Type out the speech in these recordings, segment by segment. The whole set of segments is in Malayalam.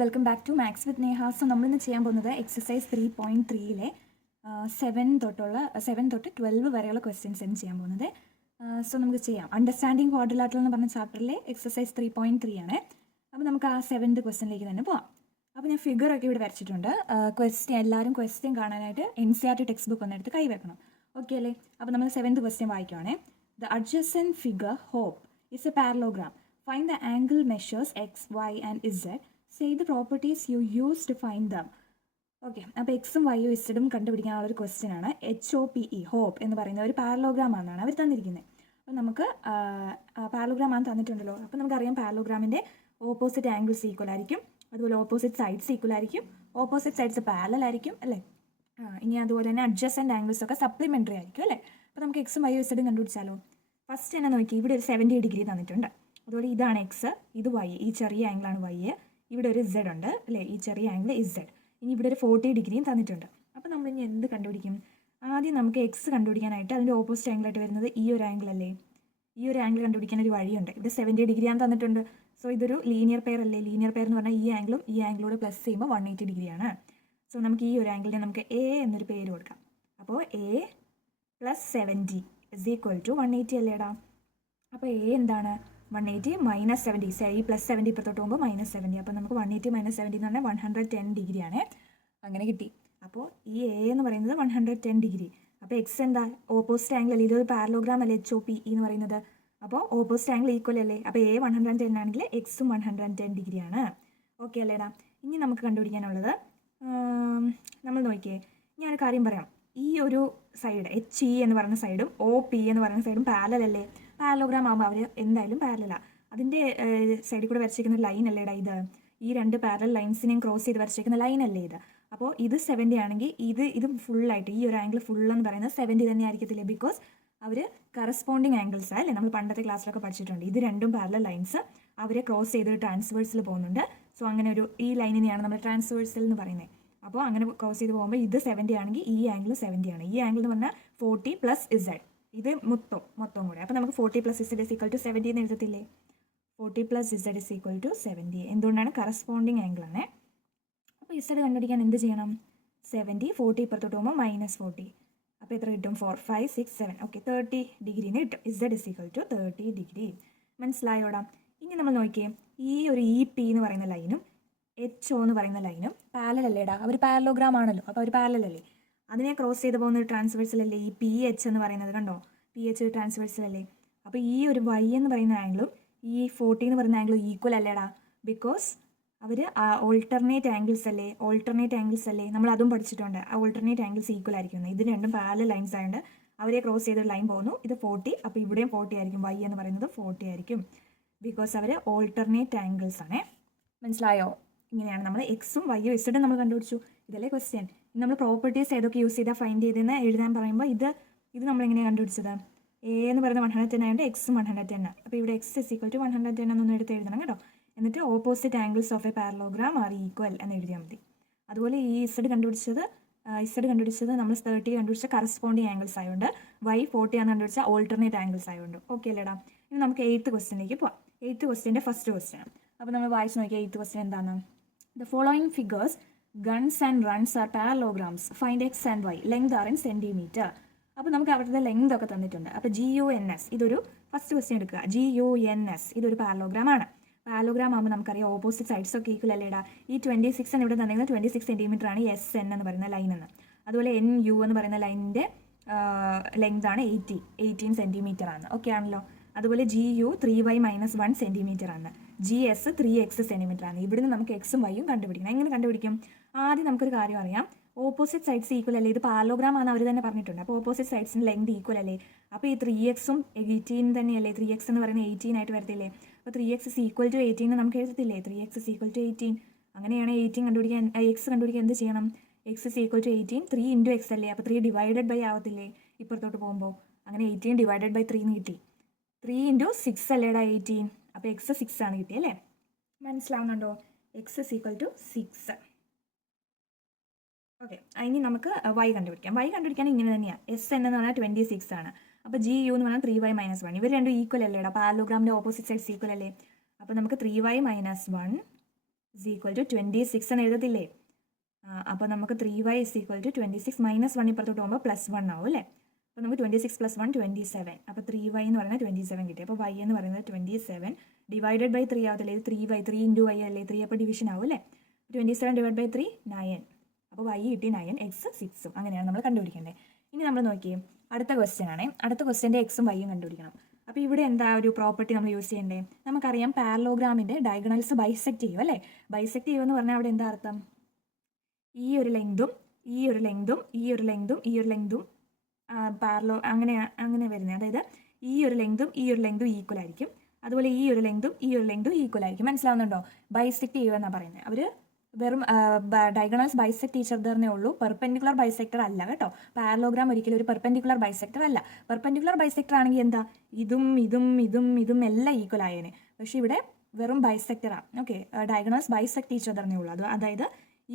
Welcome back to maths with Neha. So നമ്മളിന്ന് ചെയ്യാൻ പോകുന്നത് എക്സസൈസ് 3.3-ലെ 7 തൊട്ട് 12 വരെയുള്ള ക്വസ്റ്റ്യൻസ് ആണ് ചെയ്യാൻ പോകുന്നത്. സോ നമുക്ക് ചെയ്യാം. അണ്ടർസ്റ്റാൻഡിങ് ക്വാഡ്രിലാറ്ററൽ എന്ന് പറഞ്ഞ ചാപ്റ്ററിലെ എക്സസൈസ് 3.3 ആണ്. അപ്പോൾ നമുക്ക് ആ 7th ക്വസ്റ്റ്യനിലേക്ക് തന്നെ പോവാം. അപ്പോൾ ഞാൻ ഫിഗർ ഒക്കെ ഇവിടെ വരച്ചിട്ടുണ്ട്. എല്ലാവരും ക്വസ്റ്റ്യൻ കാണാനായിട്ട് NCERT ടെക്സ്റ്റ് ബുക്ക് ഒന്നെടുത്ത് കൈവെക്കണം. ഓക്കെ അല്ലേ? അപ്പോൾ നമ്മൾ 7th ക്വസ്റ്റ്യൻ വായിക്കുവാണേ. The adjacent figure HOPE is a parallelogram. Find the angle measures x, y and z. Say the properties you use to find them. Okay, അപ്പോൾ എക്സും വൈയും ഇസഡും കണ്ടുപിടിക്കാനുള്ള ഒരു ക്വസ്റ്റ്യൻ ആണ്. HOPE ഹോപ്പ് എന്ന് പറയുന്ന ഒരു പാരലോഗ്രാം ആണെന്നാണ് അവർ തന്നിരിക്കുന്നത്. അപ്പോൾ നമുക്ക് പാരലോഗ്രാം ആണ് തന്നിട്ടുണ്ടല്ലോ. അപ്പോൾ നമുക്കറിയാം പാരലോഗ്രാമിൻ്റെ ഓപ്പോസിറ്റ് ആംഗിൾസ് ഈക്വൽ ആയിരിക്കും, അതുപോലെ ഓപ്പോസിറ്റ് സൈഡ്സ് ഈക്വൽ ആയിരിക്കും, ഓപ്പോസിറ്റ് സൈഡ്സ് പാരലൽ ആയിരിക്കും അല്ലേ. ഇനി അതുപോലെ തന്നെ അഡ്ജസൻറ്റ് ആംഗിൾസ് ഒക്കെ സപ്ലിമെൻ്ററി ആയിരിക്കും അല്ലേ. അപ്പോൾ നമുക്ക് എക്സും വൈയും ഇസഡും കണ്ടുപിടിച്ചാലോ. ഫസ്റ്റ് തന്നെ നോക്കി, ഇവിടെ ഒരു 70 ഡിഗ്രി തന്നിട്ടുണ്ട്. അതുപോലെ ഇതാണ് എക്സ്, ഇത് വൈ, ഈ ചെറിയ ആംഗിളാണ് വൈ. ഇവിടെ ഒരു ഇസഡ് ഉണ്ട് അല്ലേ, ഈ ചെറിയ ആംഗിൾ ഇസഡ്. ഇനി ഇവിടെ ഒരു 40 ഡിഗ്രിയും തന്നിട്ടുണ്ട്. അപ്പോൾ നമ്മൾ ഇനി എന്ത് കണ്ടുപിടിക്കും? ആദ്യം നമുക്ക് എക്സ് കണ്ടുപിടിക്കാനായിട്ട് അതിൻ്റെ ഓപ്പോസിറ്റ് ആംഗിളായിട്ട് വരുന്നത് ഈ ഒരു ആംഗിൾ അല്ലേ. ഈ ഒരു ആംഗിൾ കണ്ടുപിടിക്കാൻ ഒരു വഴിയുണ്ട്. ഇവിടെ 70 ഡിഗ്രിയാണ് തന്നിട്ടുണ്ട്. സോ ഇതൊരു ലീനിയർ പെയർ അല്ലേ. ലീനിയർ പെയർ എന്ന് പറഞ്ഞാൽ ഈ ആംഗിളും ഈ ആംഗിളോട് പ്ലസ് ചെയ്യുമ്പോൾ 180 ഡിഗ്രിയാണ്. സോ നമുക്ക് ഈ ഒരു ആംഗിളിനെ നമുക്ക് എ എന്നൊരു പേര് കൊടുക്കാം. അപ്പോൾ A plus 70 is equal to 180 അല്ലേടാ. അപ്പോൾ എ എന്താണ്? 180 മൈനസ് 70. ഈ പ്ലസ് 70 ഇപ്പുറത്തോട്ട് പോകുമ്പോൾ മൈനസ് 70. അപ്പോൾ നമുക്ക് 180 മൈനസ് 70 എന്ന് പറഞ്ഞാൽ 110 ഡിഗ്രിയാണ്. അങ്ങനെ കിട്ടി. അപ്പോൾ ഈ എ എന്ന് പറയുന്നത് 110 ഡിഗ്രി. അപ്പോൾ എക്സ് എന്താ? ഓപ്പോസിറ്റ് ആംഗിൾ അല്ലേ. ഇതൊരു പാരലോഗ്രാം അല്ലേ HOPE എന്ന് പറയുന്നത്. അപ്പോൾ ഓപ്പോസിറ്റ് ആംഗിൾ ഈക്വൽ അല്ലേ. അപ്പോൾ എ 110 ആണെങ്കിൽ എക്സും 110 ഡിഗ്രിയാണ്. ഓക്കെ അല്ലേടാ. ഇനി നമുക്ക് കണ്ടുപിടിക്കാനുള്ളത്, നമ്മൾ നോക്കിയേ, ഞാനൊരു കാര്യം പറയാം. ഈ ഒരു സൈഡ് HE എന്ന് പറയുന്ന സൈഡും OP എന്ന് പറയുന്ന സൈഡും പാരലൽ അല്ലേ. പാരലോഗ്രാം ആകുമ്പോൾ അവർ എന്തായാലും പാരലലാണ്. അതിൻ്റെ സൈഡിൽ കൂടെ വരച്ചിരിക്കുന്ന ലൈൻ അല്ലേടാ ഇത്. ഈ രണ്ട് പാരലൽ ലൈൻസിനെയും ക്രോസ് ചെയ്ത് വരച്ചിരിക്കുന്ന ലൈൻ അല്ലേ ഇത്. അപ്പോൾ ഇത് 70 ആണെങ്കിൽ ഇത് ഫുള്ളായിട്ട് ഈ ഒരു ആംഗിൾ ഫുൾ എന്ന് പറയുന്നത് 70 തന്നെ ആയിരിക്കത്തില്ല. ബിക്കോസ് അവർ കറസ്പോണ്ടിങ് ആംഗിൾസ് അല്ലേ. നമ്മൾ പണ്ടത്തെ ക്ലാസ്സിലൊക്കെ പഠിച്ചിട്ടുണ്ട്. ഇത് രണ്ടും പാരലൽ ലൈൻസ് അവരെ ക്രോസ് ചെയ്ത് ട്രാൻസ്വേഴ്സിൽ പോകുന്നുണ്ട്. സോ അങ്ങനെ ഒരു ഈ ലൈനിനെയാണ് നമ്മൾ ട്രാൻസ്വേഴ്സൽ എന്ന് പറയുന്നത്. അപ്പോൾ അങ്ങനെ ക്രോസ് ചെയ്ത് പോകുമ്പോൾ ഇത് 70 ആണെങ്കിൽ ഈ ആംഗിൾ 70 ആണ്. ഈ ആംഗിൾ എന്ന് പറഞ്ഞാൽ 40 പ്ലസ് ഇസഡ്. ഇത് മൊത്തം കൂടെ. അപ്പോൾ നമുക്ക് 40 plus Z is equal to 70 എന്ന് എഴുതത്തില്ലേ. 40 plus Z is equal to 70. എന്തുകൊണ്ടാണ്? കറസ്പോണ്ടിങ് ആംഗിൾ ആണ്. അപ്പോൾ ഇസഡ് കണ്ടുപിടിക്കാൻ എന്ത് ചെയ്യണം? 70 40 ഇപ്പുറത്തോട്ട് പോകുമ്പോൾ മൈനസ് 40. അപ്പോൾ എത്ര കിട്ടും? 4 5 6 7. ഓക്കെ, 30 ഡിഗ്രിന്ന് കിട്ടും. Z is equal to 30 degree. മനസ്സിലായോടാ? ഇനി നമ്മൾ നോക്കിയേ, ഈ ഒരു EP എന്ന് പറയുന്ന ലൈനും HO എന്ന് പറയുന്ന ലൈനും പാരലൽ അല്ലേടാ. അവർ പാരലോഗ്രാം ആണല്ലോ. അപ്പോൾ അവർ പാരലൽ അല്ലേ. അതിനെ ക്രോസ് ചെയ്ത് പോകുന്ന ഒരു ട്രാൻസ്വേഴ്സൽ അല്ലേ ഈ PH എന്ന് പറയുന്നത്. കണ്ടോ, PH ട്രാൻസ്വേഴ്സൽ അല്ലേ. അപ്പോൾ ഈ ഒരു Y എന്ന് പറയുന്ന ആംഗിളും ഈ 40 എന്ന് പറയുന്ന ആംഗിളും ഈക്വൽ അല്ലേടാ. ബിക്കോസ് അവർ ഓൾട്ടർനേറ്റ് ആംഗിൾസ് അല്ലേ. നമ്മൾ അതും പഠിച്ചിട്ടുണ്ട്. ആ ഓൾട്ടർനേറ്റ് ആംഗിൾസ് ഈക്വൽ ആയിരിക്കും. ഇത് രണ്ടും പാരലൽ ലൈൻസ് ആയതുകൊണ്ട് അവരെ ക്രോസ് ചെയ്തൊരു ലൈൻ പോകുന്നു. ഇത് 40. അപ്പോൾ ഇവിടെയും 40 ആയിരിക്കും. Y എന്ന് പറയുന്നത് 40 ആയിരിക്കും. ബിക്കോസ് അവർ ഓൾട്ടർനേറ്റ് ആംഗിൾസ് ആണേ. മനസ്സിലായോ? ഇങ്ങനെയാണ് നമ്മൾ എക്സും വൈയും ഇസഡും നമ്മൾ കണ്ടുപിടിച്ചു. ഇതല്ലേ ക്വസ്റ്റ്യൻ. നമ്മൾ പ്രോപ്പർട്ടീസ് ഏതൊക്കെ യൂസ് ചെയ്താൽ ഫൈൻഡ് ചെയ്തെന്ന് എഴുതാൻ പറയുമ്പോൾ ഇത് നമ്മളെങ്ങനെയാണ് കണ്ടുപിടിച്ചത്? എ എന്ന് പറയുന്നത് 110 ആയതുകൊണ്ട് എക്സും 110. അപ്പോൾ ഇവിടെ എക്സ് ഇസ് ഈക്വൽ ടു 110 എന്നൊന്നും എടുത്ത് എഴുതണം കേട്ടോ. എന്നിട്ട് opposite angles of a parallelogram are equal എന്ന് എഴുതിയാൽ മതി. അതുപോലെ ഈ ഇസഡ് കണ്ടുപിടിച്ചത് നമ്മൾ 30 കണ്ടുപിടിച്ച കറസ്പോണ്ടിങ് ആംഗിൾസ് ആയതുകൊണ്ട്, Y 40 ആണ് കണ്ടുപിടിച്ച ഓൾട്ടർനേറ്റ് ആംഗിൾസ് ആയതുകൊണ്ട്. ഓക്കെ അല്ലേടാ. ഇനി നമുക്ക് 8th ക്വസ്റ്റ്യനിലേക്ക് പോവാം. 8th ക്വസ്റ്റ്യൻ്റെ first question. അപ്പോൾ നമ്മൾ വായിച്ച് നോക്കിയാൽ 8th ക്വസ്റ്റ്യൻ എന്താണ്? The following figures, guns and runs are parallelograms. Find x and y. Length are in centimeter. അപ്പോൾ നമുക്ക് അവരുടെ ലെങ്ത് ഒക്കെ തന്നിട്ടുണ്ട്. അപ്പോൾ GUNS ഇതൊരു ഫസ്റ്റ് ക്വസ്റ്റ്യൻ എടുക്കുക. GUNS ഇതൊരു പാരലോഗ്രാം ആണ്. പാരലോഗ്രാം ആകുമ്പോൾ നമുക്കറിയാം ഓപ്പോസിറ്റ് സൈഡ്സ് ഒക്കെ ഈക്വൽ അല്ലേടാ. ഈ 26 എന്ന് ഇവിടെ തന്നിരിക്കുന്നത് 26 സെൻറ്റിമീറ്റർ ആണ് SN എന്ന് പറയുന്ന ലൈൻ എന്ന്. അതുപോലെ NU എന്ന് പറയുന്ന ലൈനിൻ്റെ ലെങ്ത് ആണ് 18 സെൻറ്റിമീറ്റർ ആണ്. ഓക്കെ ആണല്ലോ. അതുപോലെ GU 3y മൈനസ് 1 സെൻറ്റിമീറ്റർ ആണ്. GS 3x സെൻറ്റിമീറ്റർ ആണ്. ഇവിടുന്ന് നമുക്ക് എക്സും വൈയും കണ്ടുപിടിക്കണം. എങ്ങനെ കണ്ടുപിടിക്കും? ആദ്യം നമുക്കൊരു കാര്യം അറിയാം. ഓപ്പോസിറ്റ് സൈഡ്സ് ഈക്വൽ അല്ലേ. ഇത് പാരലോഗ്രാം ആണ് അവർ തന്നെ പറഞ്ഞിട്ടുണ്ട്. അപ്പോൾ ഓപ്പോസിറ്റ് സൈഡ്സിന് ലെങ്ത് ഈക്വൽ അല്ലേ. അപ്പോൾ ഈ 3xും 18 തന്നെയല്ലേ. 3x എന്ന് പറയുന്നത് 18 ആയിട്ട് വരത്തില്ലേ. അപ്പോൾ 3x ഇസ് ഈക്വൽ ടു 18 എന്ന് നമുക്ക് എഴുതത്തില്ലേ. 3x is equal to 18. അങ്ങനെയാണ് 18 കണ്ടുപിടിക്കാൻ, എക്സ് കണ്ടുപിടിക്കാൻ എന്ത് ചെയ്യണം? x is equal to 18 3 into x അല്ലേ. അപ്പോൾ 3 ഡിവൈഡഡ് ബൈ ആവത്തില്ലേ ഇപ്പുറത്തോട്ട് പോകുമ്പോൾ. അങ്ങനെ 18 ഡിവൈഡഡ് ബൈ 3 എന്ന് കിട്ടി. 3 ഇൻറ്റു 6 അല്ലേടാ 18. അപ്പോൾ എക്സ് 6 ആണ് കിട്ടിയല്ലേ. മനസ്സിലാവുന്നുണ്ടോ? X is equal to 6. Okay, ഇനി നമുക്ക് Y കണ്ടുപിടിക്കാൻ ഇങ്ങനെ തന്നെയാണ്. SN എന്ന് പറഞ്ഞാൽ 26 ആണ്. അപ്പോൾ GU എന്ന് പറഞ്ഞാൽ 3y മൈനസ് 1. ഇവർ രണ്ടും ഈക്വൽ അല്ലേടാ. പാരലോഗ്രാമിൻ്റെ ഓപ്പോസിറ്റ് സൈഡ്സ് ഈക്വൽ അല്ലേ. അപ്പോൾ നമുക്ക് 3y minus 1 is equal to 26 എന്ന് എഴുതത്തില്ലേ? അപ്പോൾ നമുക്ക് 3y ഇസ് ഈക്വൽ ടു 26 -1 ഇപ്പുറത്തോട്ട് പോകുമ്പോൾ +1 ആവും അല്ലേ? അപ്പോൾ നമുക്ക് 26 + 1 27. അപ്പോൾ 3y എന്ന് പറയുന്നത് 27 കിട്ടി. അപ്പോൾ y എന്ന് പറയുന്നത് 27 ഡിവൈഡഡ് ബൈ 3 ആവത്തില്ലേ? ഇത് 3y 3 × y അല്ലേ? 3 അപ്പോൾ ഡിവിഷൻ ആവും അല്ലേ? 27 ഡിവൈഡ് ബൈ 3 9. അപ്പോൾ y കിട്ടി 9, x 6. അങ്ങനെയാണ് നമ്മൾ കണ്ടുപിടിക്കേണ്ടത്. ഇനി നമ്മൾ നോക്കിയേ, അടുത്ത ക്വസ്റ്റ്യൻ ആണ്. അടുത്ത ക്വസ്റ്റ്യൻ്റെ എക്സും വൈയും കണ്ടുപിടിക്കണം. അപ്പോൾ ഇവിടെ എന്താ ഒരു പ്രോപ്പർട്ടി നമ്മൾ യൂസ് ചെയ്യേണ്ടത്? നമുക്കറിയാം പാരലോഗ്രാമിൻ്റെ ഡയഗണൽസ് ബൈസെക്ട് ചെയ്യും അല്ലേ? ബൈസെക്ട് ചെയ്യുമെന്ന് പറഞ്ഞാൽ അവിടെ എന്താ അർത്ഥം? ഈ ഒരു ലെങ്തും ഈ ഒരു ലെങ്തും ഈ ഒരു ലെങ്തും ഈ ഒരു ലെങ്തും അങ്ങനെ വരുന്നത്. അതായത് ഈ ഒരു ലെങ്തും ഈ ഒരു ലെങ്തും ഈക്വൽ ആയിരിക്കും. അതുപോലെ ഈ ഒരു ലെങ്തും ഈ ഒരു ലെങ്തും ഈക്വൽ ആയിരിക്കും. മനസ്സിലാവുന്നുണ്ടോ? ബൈസെക്ട് ചെയ്യുമെന്നാണ് പറയുന്നത്. അവർ വെറും ഡയഗണൽസ് ബൈസെക്ട് ഈച്ച് അതർന്നേ ഉള്ളൂ, പെർപെൻഡിക്കുലർ ബൈസെക്ടർ അല്ല കേട്ടോ. പാരലോഗ്രാം ഒരിക്കലും ഒരു പെർപെൻഡിക്കുലർ ബൈസെക്ടർ അല്ല. പെർപെൻഡിക്കുലർ ബൈസെക്ടർ ആണെങ്കിൽ എന്താ, ഇതും ഇതും ഇതും ഇതും എല്ലാം ഈക്വൽ ആയേനെ. പക്ഷേ ഇവിടെ വെറും ബൈസെക്ടറാണ്. ഓക്കെ, ഡയഗണൽസ് ബൈസെക്ട് ഈച്ച് അതർന്നേ ഉള്ളൂ. അതായത്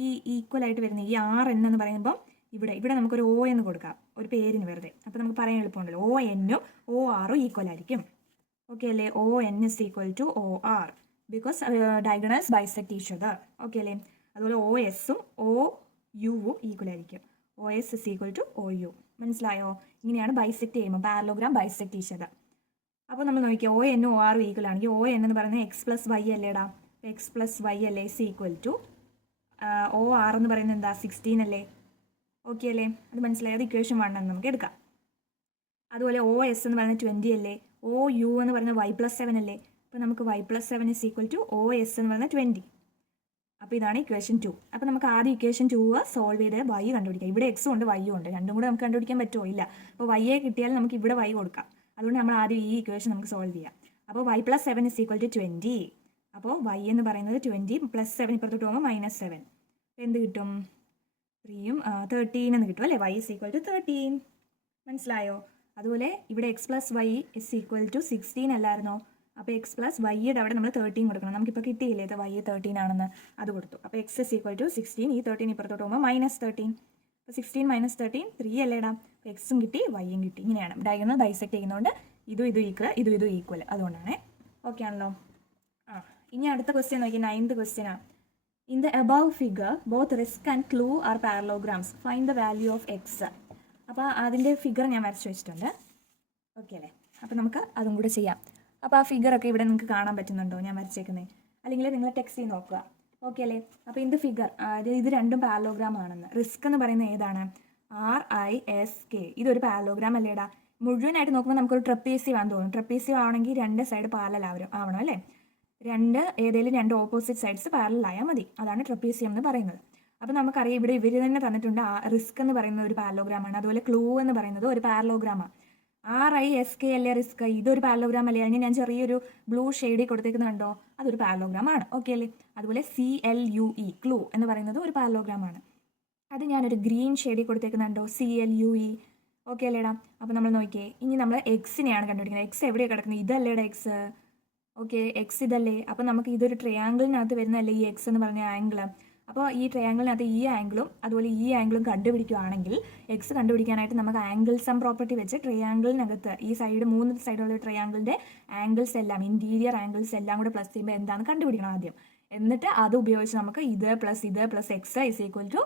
ഈ ഈക്വൽ ആയിട്ട് വരുന്ന ഈ RN എന്ന് പറയുമ്പോൾ ഇവിടെ നമുക്കൊരു O എന്ന് കൊടുക്കാം, ഒരു പേരിന് വെറുതെ. അപ്പോൾ നമുക്ക് പറയാൻ എളുപ്പമുണ്ടല്ലോ. ON-ഉം OR-ഉം ഈക്വൽ ആയിരിക്കും. ഓക്കെ അല്ലേ? ON is equal to OR because diagonals bisect each other. Okay അല്ലേ? അതുപോലെ OS-ഉം OU-വും ഈക്വൽ ആയിരിക്കും. OS is equal to OU. മനസ്സിലായോ? ഇങ്ങനെയാണ് ബൈസെക്ട് ചെയ്യുമ്പോൾ പാരലോഗ്രാം ബൈസെക്ട് ഈച്ച് അതർ. അപ്പോൾ നമ്മൾ നോക്കിയാൽ ON-ഉം OR-ഉം ഈക്വൽ ആണെങ്കിൽ ON എന്ന് പറയുന്നത് x+y അല്ലേടാ? x+y അല്ലേ ഇസ് ഈക്വൽ ടു OR എന്ന് പറയുന്നത് എന്താ? 16 അല്ലേ? ഓക്കെ അല്ലേ? അത് മനസ്സിലായത് ഇക്വേഷൻ 1 എന്ന് നമുക്ക് എടുക്കാം. അതുപോലെ OS എന്ന് പറയുന്നത് 20 അല്ലേ? OU എന്ന് പറയുന്നത് y+7 അല്ലേ? അപ്പോൾ നമുക്ക് y+7 is equal to OS എന്ന് പറയുന്നത് 20. അപ്പോൾ ഇതാണ് ഇക്വേഷൻ 2. അപ്പോൾ നമുക്ക് ആദ്യം ഇക്വേഷൻ 2 സോൾവ് ചെയ്ത് y കണ്ടുപിടിക്കാം. ഇവിടെ x ഉണ്ട് y ഉണ്ട്, രണ്ടും കൂടെ നമുക്ക് കണ്ടുപിടിക്കാൻ പറ്റുമോ? ഇല്ല. അപ്പോൾ y കിട്ടിയാൽ നമുക്ക് ഇവിടെ y കൊടുക്കാം. അതുകൊണ്ട് നമ്മൾ ആദ്യം ഈ ഇക്വേഷൻ നമുക്ക് സോൾവ് ചെയ്യാം. അപ്പോൾ y+7 ഇസ് ഈക്വൽ ടു 20. അപ്പോൾ y എന്ന് പറയുന്നത് 20 +7 ഇപ്പുറത്തോട്ട് പോകുമ്പോൾ -7. എന്ത് കിട്ടും? 3-ഉം 13 എന്ന് കിട്ടും അല്ലേ? y is equal to 13. മനസ്സിലായോ? അതുപോലെ ഇവിടെ x+y ഇസ് ഈക്വൽ ടു 16 അല്ലായിരുന്നോ? അപ്പോൾ x+y-യുടെ അവിടെ നമ്മൾ 13 കൊടുക്കണം. നമുക്കിപ്പോൾ കിട്ടിയില്ലേ ഇത് y 13 ആണെന്ന്? അത് കൊടുത്തു. അപ്പോൾ x ഇസ് ഈക്വൽ ടു 16. ഈ 13 ഇപ്പുറത്തോട്ട് പോകുമ്പോൾ -13. അപ്പോൾ 16 - 13 3 അല്ലേടാ? അപ്പോൾ എക്സും കിട്ടി വൈയും കിട്ടി. ഇങ്ങനെയാണ് ഡയഗണൽ ബൈസെക്ട് ചെയ്യുന്നതുകൊണ്ട് ഇതും ഈക്വൽ ഇതും ഈക്വൽ. അതുകൊണ്ടാണ്. ഓക്കെ ആണല്ലോ? ഇനി അടുത്ത ക്വസ്റ്റ്യൻ നോക്കി, 9th ക്വസ്റ്റ്യനാണ്. In the above figure, both risk and clue are parallelograms. Find the value of x. അപ്പോൾ അതിൻ്റെ ഫിഗർ ഞാൻ വരച്ച് വെച്ചിട്ടുണ്ട്. ഓക്കെ അല്ലേ? അപ്പോൾ നമുക്ക് അതും കൂടെ ചെയ്യാം. അപ്പോൾ ആ ഫിഗറൊക്കെ ഇവിടെ നിങ്ങൾക്ക് കാണാൻ പറ്റുന്നുണ്ടോ ഞാൻ വരച്ചേക്കുന്നത്? അല്ലെങ്കിൽ നിങ്ങൾ ടെക്സ്റ്റ് ചെയ്ത് നോക്കുക. ഓക്കെ അല്ലേ? അപ്പോൾ ഇൻ ദ ഫിഗർ ഇത് രണ്ടും പാരലോഗ്രാം ആണെന്ന്. റിസ്ക് എന്ന് പറയുന്നത് ഏതാണ്? RISK. ഇതൊരു പാരലോഗ്രാം അല്ലേടാ? മുഴുവനായിട്ട് നോക്കുമ്പോൾ നമുക്കൊരു ട്രപ്പീസീവ് ആണെന്ന് തോന്നും. ട്രപ്പീസീവ് ആവണമെങ്കിൽ രണ്ട് സൈഡ് പാരലൽ ആവണം അല്ലേ? ഏതെങ്കിലും രണ്ട് ഓപ്പോസിറ്റ് സൈഡ്സ് പാരലൽ ആയാൽ മതി. അതാണ് ട്രപ്പീസിയം എന്ന് പറയുന്നത്. അപ്പോൾ നമുക്കറിയാം ഇവിടെ ഇവർ തന്നെ തന്നിട്ടുണ്ട്. റിസ്ക് എന്ന് പറയുന്നത് ഒരു പാരലോഗ്രാമാണ്. അതുപോലെ ക്ലൂ എന്ന് പറയുന്നത് ഒരു പാരലോഗ്രാമാണ്. RISK അല്ലേ റിസ്ക്? ഇതൊരു പാരലോഗ്രാം അല്ലേ? അതിന് ഞാൻ ചെറിയൊരു ബ്ലൂ ഷെയ്ഡിൽ കൊടുത്തേക്കുന്നുണ്ടോ? അതൊരു പാരലോഗ്രാം ആണ്. ഓക്കെ അല്ലേ? അതുപോലെ CLUE ക്ലൂ എന്ന് പറയുന്നത് ഒരു പാരലോഗ്രാം ആണ്. അത് ഞാനൊരു ഗ്രീൻ ഷെയ്ഡിൽ കൊടുത്തേക്കുന്നുണ്ടോ? CLUE. ഓക്കെ അല്ലേടാ? അപ്പോൾ നമ്മൾ നോക്കിയേ, ഇനി നമ്മൾ എക്സിനെയാണ് കണ്ടുപിടിക്കുന്നത്. എക്സ് എവിടെയാണ് കിടക്കുന്നത്? ഇതല്ലേടാ എക്സ്? ഓക്കെ, എക്സ് ഇതല്ലേ? അപ്പോൾ നമുക്ക് ഇതൊരു ട്രയാങ്കിളിനകത്ത് വരുന്നതല്ലേ ഈ എക്സ് എന്ന് പറഞ്ഞ ആംഗിൾ? അപ്പോൾ ഈ ട്രയാങ്കിളിനകത്ത് ഈ ആംഗിളും അതുപോലെ ഈ ആംഗിളും കണ്ടുപിടിക്കുകയാണെങ്കിൽ എക്സ് കണ്ടുപിടിക്കാനായിട്ട് നമുക്ക് ആംഗിൾ സം പ്രോപ്പർട്ടി വെച്ച് ട്രയാങ്കിളിനകത്ത് ഈ സൈഡ് 3 സൈഡുള്ള ട്രയാങ്കിളിൻ്റെ ആംഗിൾസ് എല്ലാം, ഇൻറ്റീരിയർ ആംഗിൾസ് എല്ലാം കൂടെ പ്ലസ് ചെയ്യുമ്പോൾ എന്താണെന്ന് കണ്ടുപിടിക്കണം ആദ്യം. എന്നിട്ട് അത് ഉപയോഗിച്ച് നമുക്ക് ഇത് plus x is equal to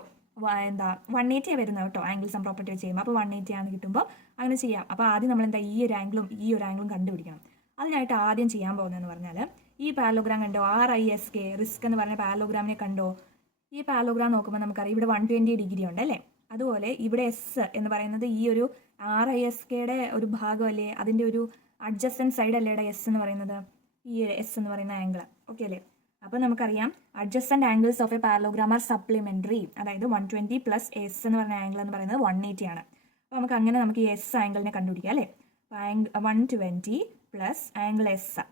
180 വരുന്നത് കേട്ടോ. ആംഗിൾ സം പ്രോപ്പർട്ടി വെച്ച് ചെയ്യുമ്പോൾ അപ്പോൾ 180 ആണ് കിട്ടുമ്പോൾ അങ്ങനെ ചെയ്യാം. അപ്പോൾ ആദ്യം നമ്മൾ എന്താ ഈ ഒരു ആംഗിളും കണ്ടുപിടിക്കണം. അതിനായിട്ട് ആദ്യം ചെയ്യാൻ പോകുന്നതെന്ന് പറഞ്ഞാൽ ഈ പാരലോഗ്രാം കണ്ടോ? RISK റിസ്ക് എന്ന് പറഞ്ഞ പാരലോഗ്രാമിനെ കണ്ടോ? ഈ പാരലോഗ്രാം നോക്കുമ്പോൾ നമുക്കറിയാം ഇവിടെ 120 ഡിഗ്രി ഉണ്ട് അല്ലേ? അതുപോലെ ഇവിടെ എസ് എന്ന് പറയുന്നത് ഈ ഒരു RISKയുടെ ഒരു ഭാഗമല്ലേ? അതിൻ്റെ ഒരു അഡ്ജസ്റ്റൻറ്റ് സൈഡ് അല്ലേടെ എസ് എന്ന് പറയുന്നത്? ഈ എസ് എന്ന് പറയുന്ന ആംഗിൾ. ഓക്കെ അല്ലേ? അപ്പോൾ നമുക്കറിയാം adjacent angles of a parallelogram R supplementary. അതായത് 120 പ്ലസ് എസ് എന്ന് പറഞ്ഞ ആംഗിൾ എന്ന് പറയുന്നത് 180 ആണ്. അപ്പോൾ നമുക്ക് ഈ എസ് ആംഗിളിനെ കണ്ടുപിടിക്കാം അല്ലേ? 120 plus angle S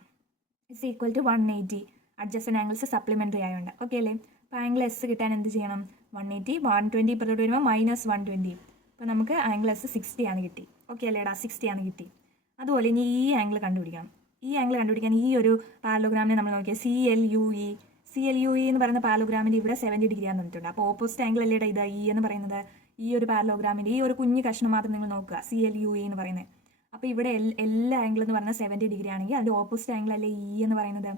is equal to 180. Adjacent angles supplementary ആയതുകൊണ്ട്. ഓക്കെ അല്ലേ? അപ്പോൾ ആംഗിൾ എസ് കിട്ടാൻ എന്ത് ചെയ്യണം? 120 ഇപ്പുറത്തോട്ട് വരുമ്പോൾ -120. അപ്പോൾ നമുക്ക് ആംഗിൾ എസ് 60 ആണ് കിട്ടി. ഓക്കെ അല്ലേടാ? 60 ആണ് കിട്ടി. അതുപോലെ ഇനി ഈ ആംഗിൾ കണ്ടുപിടിക്കണം. ഈ ആംഗിൾ കണ്ടുപിടിക്കാൻ ഈ ഒരു പാരലോഗ്രാമിനെ നമ്മൾ നോക്കിയാൽ CLUE എന്ന് പറയുന്ന പാരലോഗ്രാമിൻ്റെ ഇവിടെ 70 ഡിഗ്രി ആണ് തന്നിട്ടുണ്ട്. അപ്പോൾ ഓപ്പോസിറ്റ് ആംഗിൾ അല്ലേടാ ഇത് E എന്ന് പറയുന്നത്? ഈ ഒരു പാരലോഗ്രാമിൻ്റെ ഈ ഒരു കുഞ്ഞു കഷ്ണം മാത്രം നിങ്ങൾ നോക്കുക, CLUE എന്ന് പറയുന്നത്. അപ്പോൾ ഇവിടെ എല്ലാ ആംഗിൾ എന്ന് പറഞ്ഞാൽ 70 ഡിഗ്രി ആണെങ്കിൽ അതിൻ്റെ ഓപ്പോസിറ്റ് ആംഗിൾ അല്ലേ E എന്ന് പറയുന്നത്?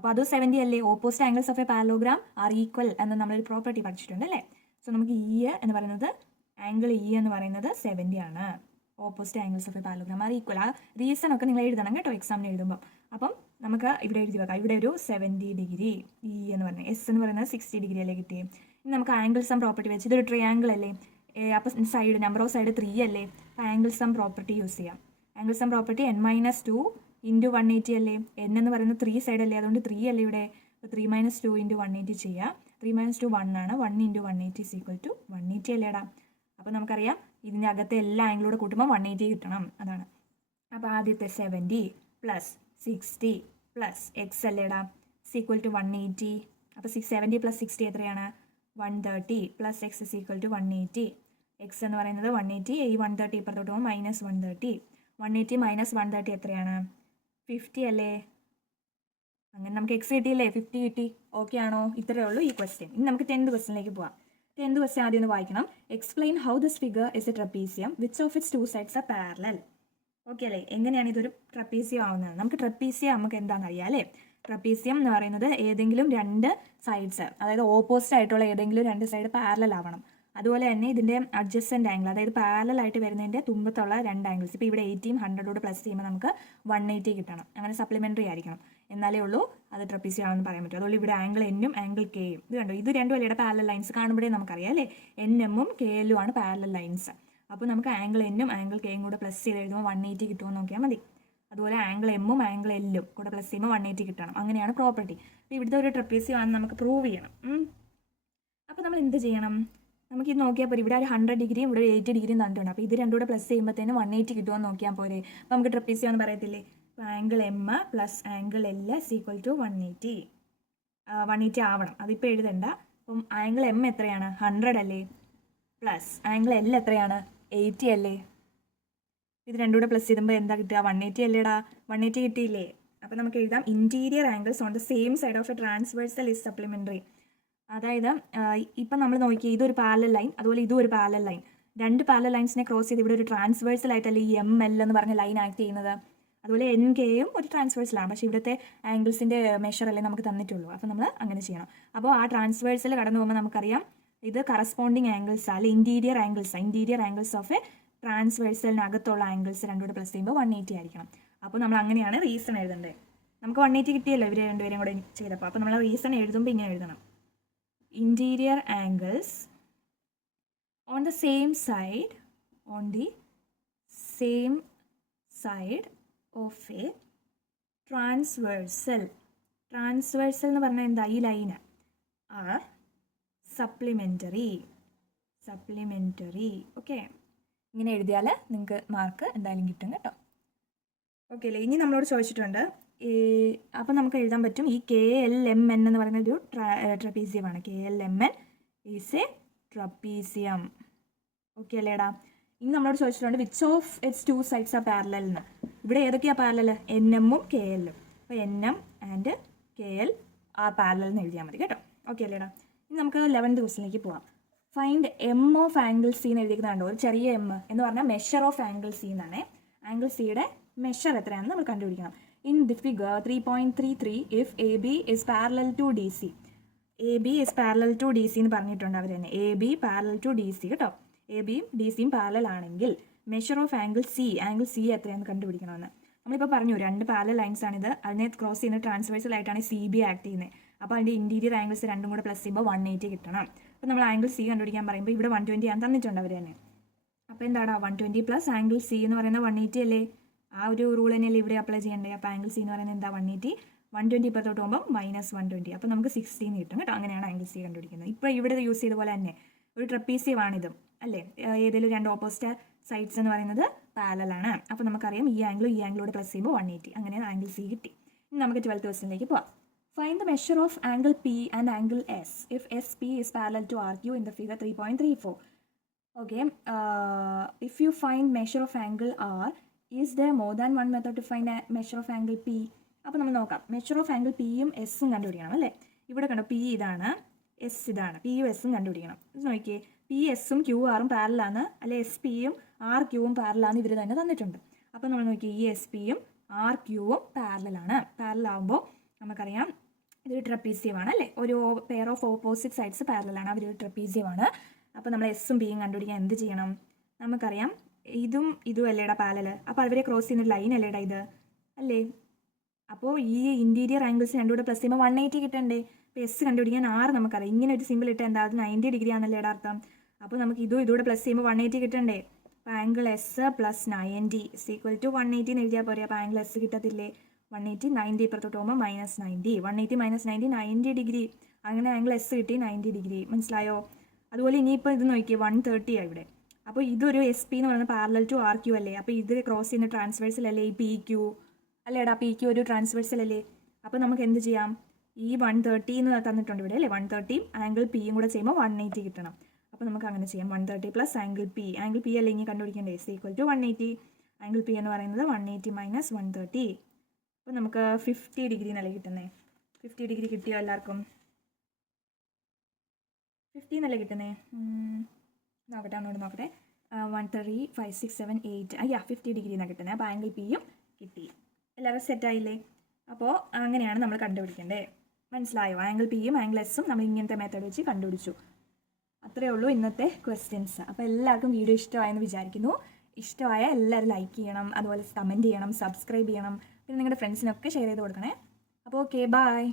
അപ്പോൾ അത് 70 അല്ലേ. Opposite angles of a parallelogram are equal എന്ന് നമ്മളൊരു പ്രോപ്പർട്ടി പഠിച്ചിട്ടുണ്ട് അല്ലേ. സോ നമുക്ക് എന്ന് പറയുന്നത് ആംഗിൾ എന്ന് പറയുന്നത് 70 ആണ്. Opposite angles of a parallelogram are equal. ആ റീസൺ ഒക്കെ നിങ്ങൾ എഴുതണം കേട്ടോ എക്സാമിന് എഴുതുമ്പോൾ. അപ്പം നമുക്ക് ഇവിടെ എഴുതി വെക്കാം. ഇവിടെ ഒരു 70 ഡിഗ്രി എന്ന് പറഞ്ഞാൽ എസ് എന്ന് പറയുന്നത് 60 ഡിഗ്രി അല്ലേ കിട്ടിയേ. ഇനി നമുക്ക് ആംഗിൾ സം പ്രോപ്പർട്ടി വെച്ച് ഇതൊരു ട്രയാങ്കിൾ അല്ലേ. അപ്പം സൈഡ് നമ്പർ ഓഫ് സൈഡ് 3 അല്ലേ. അപ്പോൾ ആംഗിൾ സം പ്രോപ്പർട്ടി യൂസ് ചെയ്യാം. ആംഗിൾ സം പ്രോപ്പർട്ടി n-2 × 180 അല്ലേ. n എന്ന് പറയുന്നത് 3 സൈഡ് അല്ലേ, അതുകൊണ്ട് 3 അല്ലേ ഇവിടെ. അപ്പോൾ 3 - 2 × 180 ചെയ്യാം. 3 - 2 1 ആണ്. 1 × 180 = 180 അല്ലേടാ. അപ്പോൾ നമുക്കറിയാം ഇതിൻ്റെ അകത്തെ എല്ലാ ആംഗിളൂടെ കൂട്ടുമ്പോൾ 180 കിട്ടണം. അതാണ്. അപ്പോൾ ആദ്യത്തെ 70 + 60 + x അല്ലേടാ = 180. അപ്പോൾ 70 + 60 എത്രയാണ്? 130 + x = 180. x എന്ന് പറയുന്നത് 180. ഈ 130 ഇപ്പുറത്തോട്ട് പോകുമ്പോൾ -130. 180 - 130 എത്രയാണ്? 50 അല്ലേ. അങ്ങനെ നമുക്ക് x കിട്ടിയില്ലേ, 50 കിട്ടി. ഓക്കെ ആണോ? ഇത്രയേ ഉള്ളൂ ഈ ക്വസ്റ്റ്യൻ. ഇനി നമുക്ക് 10th ക്വസ്റ്റ്യനിലേക്ക് പോവാം. 10th ക്വസ്റ്റ്യൻ ആദ്യം ഒന്ന് വായിക്കണം. Explain how this figure is A trapezium which of its 2 sides R parallel. Okay അല്ലേ. എങ്ങനെയാണ് ഇതൊരു ട്രപ്പീസിയം ആവുന്നത്? നമുക്ക് ട്രപ്പീസിയം നമുക്ക് എന്താണെന്ന് അറിയാം അല്ലേ. ട്രപ്പീസിയം എന്ന് പറയുന്നത് ഏതെങ്കിലും 2 സൈഡ്സ്, അതായത് ഓപ്പോസിറ്റ് ആയിട്ടുള്ള ഏതെങ്കിലും 2 സൈഡ് പാരലൽ ആവണം. അതുപോലെ തന്നെ ഇതിൻ്റെ അഡ്ജസ്റ്റൻ്റ് ആംഗിൾ, അതായത് പാരലൽ ആയിട്ട് വരുന്നതിൻ്റെ തുമ്പത്തുള്ള 2 ആംഗിൾസ്. ഇപ്പോൾ ഇവിടെ 80 100 പ്ലസ് ചെയ്യുമ്പോൾ നമുക്ക് 180 കിട്ടണം. അങ്ങനെ സപ്ലിമെൻ്ററി ആയിരിക്കണം, എന്നാലേ ഉള്ളൂ അത് ട്രപ്പീസിയം ആണെന്ന് പറയാൻ പറ്റും. അതുപോലെ ഇവിടെ ആംഗിൾ എന്നും ആംഗിൾ കെയും ഇത് കണ്ടോ, ഇത് രണ്ടും അല്ലേ പാരലൽ ലൈൻസ്. കാണുമ്പോഴേ നമുക്കറിയാം അല്ലേ, എന്നും കെയിലും ആണ് പാരലൽ ലൈൻസ്. അപ്പോൾ നമുക്ക് ആംഗിൾ എന്നും ആംഗിൾ കെയും കൂടെ പ്ലസ് ചെയ്ത് എഴുതുമ്പോൾ 180 കിട്ടുമെന്ന് നോക്കിയാൽ മതി. അതുപോലെ ആംഗിൾ എമ്മും ആംഗിൾ എല്ലും കൂടെ പ്ലസ് ചെയ്യുമ്പോൾ 180 കിട്ടണം. അങ്ങനെയാണ് പ്രോപ്പർട്ടി. അപ്പോൾ ഇവിടുത്തെ ഒരു ട്രപ്പീസിയം ആണെന്ന് നമുക്ക് പ്രൂവ് ചെയ്യണം. അപ്പോൾ നമ്മൾ എന്ത് ചെയ്യണം? നമുക്ക് ഇത് നോക്കിയാൽ പോരെ, ഇവിടെ ഒരു 100 ഡിഗ്രിയും ഇവിടെ 80 ഡിഗ്രിയും തന്നിട്ടുണ്ട്. അപ്പോൾ ഇത് രണ്ടും കൂടെ പ്ലസ് ചെയ്യുമ്പോഴത്തേനും 180 കിട്ടുമെന്ന് നോക്കിയാൽ പോരെ. അപ്പോൾ നമുക്ക് ട്രപ്പീസിയം എന്ന് പറയത്തില്ലേ. അപ്പോൾ ആംഗിൾ എം + ആംഗിൾ എൽ = 180. 180 ആവണം, അതിപ്പോൾ എഴുതണ്ട. അപ്പം ആംഗിൾ എം എത്രയാണ്? 100 അല്ലേ. പ്ലസ് ആംഗിൾ എൽ എത്രയാണ്? 80 അല്ലേ. ഇത് രണ്ടും കൂടെ പ്ലസ് ചെയ്യുമ്പോൾ എന്താ കിട്ടുക? 180 അല്ലേടാ. 180 കിട്ടിയില്ലേ. അപ്പോൾ നമുക്ക് എഴുതാം interior angles on the same side of A transversal is supplementary. അതായത് ഇപ്പം നമ്മൾ നോക്കിയാൽ ഇതൊരു പാരലൽ ലൈൻ, അതുപോലെ ഇതും ഒരു പാരലൽ ലൈൻ. 2 പാരലൽ ലൈൻസിനെ ക്രോസ് ചെയ്ത് ഇവിടെ ഒരു ട്രാൻസ്വേഴ്സൽ ആയിട്ടല്ലേ ഈ ML എന്ന് പറഞ്ഞ ലൈൻ ആക്ട് ചെയ്യുന്നത്. അതുപോലെ NKയും ഒരു ട്രാൻസ്വേഴ്സലാണ്. പക്ഷേ ഇവിടുത്തെ ആംഗിൾസിൻ്റെ മെഷർ അല്ലേ നമുക്ക് തന്നിട്ടുള്ളൂ. അപ്പോൾ നമ്മൾ അങ്ങനെ ചെയ്യണം. അപ്പോൾ ആ ട്രാൻസ്വേഴ്സൽ കടന്നു പോകുമ്പോൾ നമുക്കറിയാം ഇത് കറസ്പോണ്ടിങ് ആംഗിൾസ് അല്ല, ഇന്റീരിയർ ആംഗിൾസ് ഓഫ് എ ട്രാൻസ്വേഴ്സലിനകത്തുള്ള ആംഗിൾസ് രണ്ടും കൂടെ പ്ലസ് ചെയ്യുമ്പോൾ 180 ആയിരിക്കണം. അപ്പോൾ നമ്മൾ അങ്ങനെയാണ് റീസൺ എഴുതേണ്ടത്. നമുക്ക് 180 കിട്ടിയല്ലോ ഇവർ രണ്ടുപേരും കൂടെ ചെയ്തപ്പോൾ. അപ്പോൾ നമ്മൾ റീസൺ എഴുതുമ്പോൾ ഇങ്ങനെ എഴുതണം. Interior angles on the same side of a transversal എന്ന് പറഞ്ഞാൽ എന്താ? ഈ ലൈന് ആർ സപ്ലിമെൻ്ററി. ഓക്കെ, ഇങ്ങനെ എഴുതിയാൽ നിങ്ങൾക്ക് മാർക്ക് എന്തായാലും കിട്ടും കേട്ടോ. ഓക്കെ അല്ലേ. ഇനി നമ്മളോട് ചോദിച്ചിട്ടുണ്ട്, അപ്പം നമുക്ക് എഴുതാൻ പറ്റും ഈ KLMN എന്ന് പറയുന്ന ഒരു ട്രപ്പീസിയമാണ്. KLMN is A trapezium. Okay അല്ലേടാ. ഇനി നമ്മളോട് ചോദിച്ചിട്ടുണ്ട് which of its 2 sides R parallel എന്ന്. ഇവിടെ ഏതൊക്കെയാണ് പാരലൽ? NMഉം KLഉം. അപ്പോൾ NM and KL R parallel എന്ന് എഴുതിയാൽ മതി കേട്ടോ. ഓക്കെ അല്ലേടാ. ഇനി നമുക്ക് 11th ക്വസ്റ്റിനിലേക്ക് പോവാം. Find M of angle C എന്ന് എഴുതിക്കുന്നുണ്ടോ. ഒരു ചെറിയ M എന്ന് പറഞ്ഞാൽ മെഷർ ഓഫ് ആംഗിൾ സി എന്നാണ്. ആംഗിൾ സിയുടെ മെഷർ എത്രയാണെന്ന് നമ്മൾ കണ്ടുപിടിക്കണം. In the figure 3.33 if AB is parallel to DC. AB is parallel to DC എന്ന് പറഞ്ഞിട്ടുണ്ട് അവർ തന്നെ. AB parallel to DC കേട്ടോ. ABയും DCയും പാരലൽ ആണെങ്കിൽ മെഷർ ഓഫ് ആംഗിൾ സി എത്രയാണെന്ന് കണ്ടുപിടിക്കണമെന്ന്. നമ്മളിപ്പോൾ പറഞ്ഞു 2 പാരലൽ ലൈൻസ് ആണിത്. അതിനെ ക്രോസ് ചെയ്യുന്ന ട്രാൻസ്വേഴ്സൽ ആയിട്ടാണ് CB ആക്ട് ചെയ്യുന്നത്. അപ്പോൾ അതിൻ്റെ ഇന്റീരിയർ ആംഗിൾസ് രണ്ടും കൂടെ പ്ലസ് ചെയ്യുമ്പോൾ 180 കിട്ടണം. അപ്പോൾ നമ്മൾ ആംഗിൾ സി കണ്ടുപിടിക്കാൻ പറയുമ്പോൾ ഇവിടെ 120 ആണ് തന്നിട്ടുണ്ട് അവർ തന്നെ. അപ്പോൾ എന്താണ് 120 പ്ലസ് ആംഗിൾ സി എന്ന് പറയുന്നത് 180 അല്ലേ. ആ ഒരു റൂൾ തന്നെയല്ലേ ഇവിടെ അപ്ലൈ ചെയ്യേണ്ടത്. അപ്പോൾ ആംഗിൾ സി എന്ന് പറയുന്നത് എന്താ? 180. 120 ഇപ്പത്തോട്ട് പോകുമ്പോൾ -120. അപ്പോൾ നമുക്ക് 16 കിട്ടും കേട്ടോ. അങ്ങനെയാണ് ആംഗിൾ സി കണ്ടുപിടിക്കുന്നത്. ഇപ്പോൾ ഇവിടെ യൂസ് ചെയ്ത പോലെ തന്നെ ഒരു ട്രപ്പീസിയമാണിതും അല്ലേ. ഏതെങ്കിലും 2 ഓപ്പോസിറ്റ് സൈഡ്സ് എന്ന് പറയുന്നത് പാരലലാണ്. അപ്പോൾ നമുക്കറിയാം ഈ ആംഗിളോട് പ്ലസ് ചെയ്യുമ്പോൾ 180. അങ്ങനെയാണ് ആംഗിൾ സി കിട്ടി. ഇനി നമുക്ക് 12th ക്വസ്റ്റ്യനിലേക്ക് പോവാം. Find the measure of angle P and angle S if SP is parallel to RQ in the figure 3.34. Okay, if you find measure of angle R, is there more than one method to find a measure of angle P? അപ്പോൾ നമ്മൾ നോക്കാം. മെഷർ ഓഫ് ആംഗിൾ പിയും എസ്സും കണ്ടുപിടിക്കണം അല്ലേ. ഇവിടെ കണ്ടോ P ഇതാണ്, S ഇതാണ്. പിയും എസ്സും കണ്ടുപിടിക്കണം. ഇത് നോക്കിയേ, PSഉം QRും പാരലാണ്, അല്ലെ SPയും RQവും പാരലാണ്. ഇവർ തന്നെ തന്നിട്ടുണ്ട്. അപ്പോൾ നമ്മൾ നോക്കിയേ ഈ SPയും RQവും പാരലാണ്. പാരലാകുമ്പോൾ നമുക്കറിയാം ഇതൊരു ട്രപ്പീസിയമാണ് അല്ലേ, ഒരു പെയർ ഓഫ് ഓപ്പോസിറ്റ് സൈഡ്സ് പാരലാണ്, അവരൊരു ട്രപ്പീസിയമാണ്. അപ്പോൾ നമ്മൾ എസ്സും ബിയും കണ്ടുപിടിക്കാൻ എന്ത് ചെയ്യണം? നമുക്കറിയാം ഇതും ഇതും അല്ലേടാ പാരലൽ, അപ്പോൾ അവരെ ക്രോസ് ചെയ്യുന്ന ഒരു ലൈൻ അല്ലേടാ ഇത്, അല്ലേ? അപ്പോൾ ഈ ഇൻറ്റീരിയർ ആംഗിൾസ് രണ്ടും കൂടെ പ്ലസ് ചെയ്യുമ്പോൾ 180 കിട്ടണ്ടേ? അപ്പോൾ എസ് കണ്ടുപിടിക്കാൻ 6 നമുക്കറിയാം. ഇങ്ങനെ ഒരു സിമ്പിൾ ഇട്ട് എന്താ, അത് 90 ഡിഗ്രി ആണല്ലേടാ അർത്ഥം. അപ്പോൾ നമുക്ക് ഇതും ഇതുകൂടെ പ്ലസ് ചെയ്യുമ്പോൾ 180 കിട്ടണ്ടേ? അപ്പോൾ ആംഗിൾ എസ് പ്ലസ് 90 = 180 എന്ന് എഴുതിയാൽ പോരെ. അപ്പോൾ ആംഗിൾ എസ് കിട്ടത്തില്ലേ? 180, 90 ഇപ്പുറത്തോട്ട് പോകുമ്പോൾ -90, 180 - 90 90 ഡിഗ്രി. അങ്ങനെ ആംഗിൾ എസ് കിട്ടി 90 ഡിഗ്രി. മനസ്സിലായോ? അതുപോലെ ഇനിയിപ്പോൾ ഇത് നോക്കിയേ, 130 ആണ് ഇവിടെ. അപ്പോൾ ഇതൊരു എസ് പി എന്ന് പറയുന്നത് പാരലൽ ടു ആർ ക്യൂ അല്ലേ, അപ്പോൾ ഇത് ക്രോസ് ചെയ്യുന്ന ട്രാൻസ്വേഴ്സൽ അല്ലേ ഈ പി ക്യൂ അല്ലേടാ, പി ക്യൂ ഒരു ട്രാൻസ്വേഴ്സൽ അല്ലേ. അപ്പോൾ നമുക്ക് എന്ത് ചെയ്യാം? ഈ 130 എന്ന് തന്നിട്ടുണ്ട് ഇവിടെ അല്ലേ, 130 ആംഗിൾ പിയും കൂടെ ചെയ്യുമ്പോൾ 180 കിട്ടണം. അപ്പോൾ നമുക്ക് അങ്ങനെ ചെയ്യാം, 130 പ്ലസ് ആംഗിൾ പി അല്ലേ ഇനി കണ്ടുപിടിക്കേണ്ടേ, = 180. ആംഗിൾ പി എന്ന് പറയുന്നത് 180 - 130. അപ്പോൾ നമുക്ക് 50 ഡിഗ്രി എന്നല്ലേ കിട്ടുന്നത്. 50 ഡിഗ്രി കിട്ടിയോ എല്ലാവർക്കും? 50 എന്നല്ലേ കിട്ടുന്നത്? നോക്കട്ടെ, ഒന്നുകൂടി നോക്കട്ടെ. 1 3 5 6 7 8 50 ഡിഗ്രി എന്നാണ് കിട്ടുന്നത്. അപ്പോൾ ആംഗിൾ പിയും കിട്ടി. എല്ലാവരും സെറ്റായില്ലേ? അപ്പോൾ അങ്ങനെയാണ് നമ്മൾ കണ്ടുപിടിക്കേണ്ടത്. മനസ്സിലായോ? ആംഗിൾ പിയും ആംഗിൾ എസ്സും നമ്മൾ ഇങ്ങനത്തെ മെത്തേഡ് വെച്ച് കണ്ടുപിടിച്ചു. അത്രയേ ഉള്ളൂ ഇന്നത്തെ ക്വസ്റ്റ്യൻസ്. അപ്പോൾ എല്ലാവർക്കും വീഡിയോ ഇഷ്ടമായെന്ന് വിചാരിക്കുന്നു. ഇഷ്ടമായ എല്ലാവരും ലൈക്ക് ചെയ്യണം, അതുപോലെ കമൻറ്റ് ചെയ്യണം, സബ്സ്ക്രൈബ് ചെയ്യണം, പിന്നെ നിങ്ങളുടെ ഫ്രണ്ട്സിനൊക്കെ ഷെയർ ചെയ്ത് കൊടുക്കണേ. അപ്പോൾ ഓക്കെ, ബൈ.